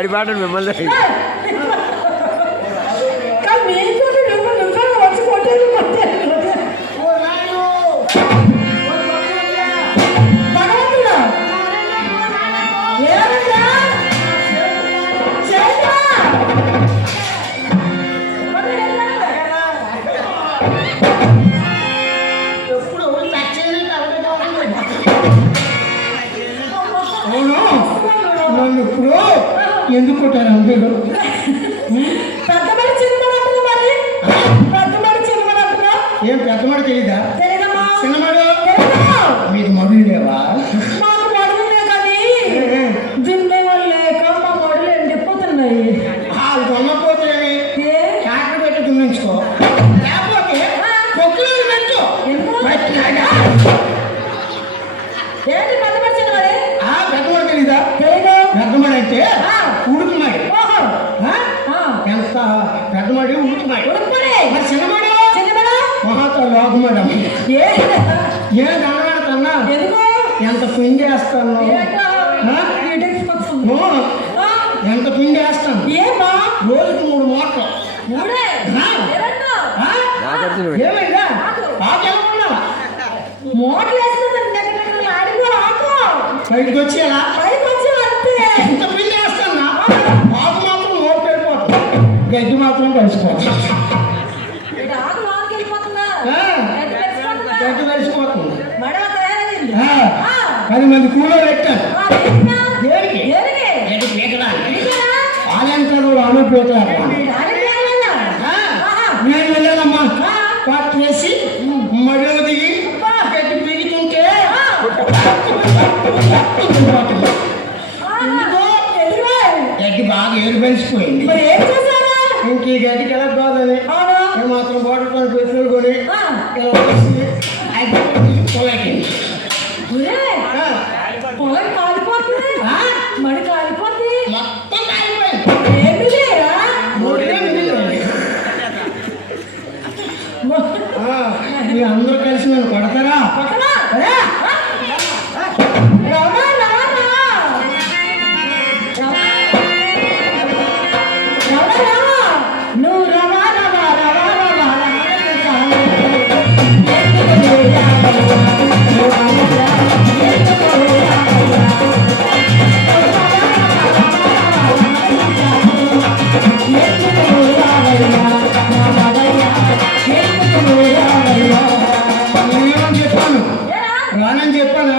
ఆడి పాటలు మిమ్మల్ని కానీ మీకు ఎందుకు మరి? ఏం పెద్దమాట తెలీదా? చిన్నమాడు? మీకు మడులు లేవా మాకు మొదలునే కానీ జిమ్మే వాళ్ళు లేక మా మొదలు ఎండిపోతున్నాయి వాళ్ళు కొనకపోతేనే ఏ? ట్రాక్టర్ పెట్టి దున్నించుకో. లేకపోతే పొక్కులు పెట్టు. ఎందుకు? పెట్టినాక ఏంటి పెద్దమాట తెలీదా? తెలీదు? పెద్దమాడు అంటే ఆ. ఉడుకుమాడు. ఎంత పెద్దమాడి ఉడుకుమాడు మరి చిన్నమాడు మహాతో లోకమాడు ఏ ఎందుకు? ఎంత పిండి వేస్తాను ఎంత పిండి వేస్తాను రోజుకి మూడు మూటలు ఏమైందా? మోటార్ ఆకు బయటకు వచ్చి ఎంత పిండి వేస్తాను ఆకు మాత్రం నోటు వెళ్ళిపోతుంది గడ్డి మాత్రం ఆ. గడ్డి కలిసిపోతుంది. పది మంది కూలో పెట్టాను ఆ, దేనికా? దేనికి దేనికి? గడ్డి పీకడానికి ఎందుకురా? వాళ్ళంటారు అను పీకలాడు దానికి వెళ్ళాలా? ఆహా. నేను వెళ్ళానమ్మా. పాటు వేసి మడిలో దిగి గడ్డి పీకుతుంటే బాగా ఏడు పెంచిపోయింది మరి ఏం చేశారా? ఇంక ఈ గడ్డికి ఎలా బాధని మాత్రం బాటిల్ కొని పెట్రోల్ కొని ఇలా కాలిపోతుంది. మడి కాలిపోతుంది మొత్తం అందరూ కలిసి నన్ను కొడతారా? అని చెప్పానా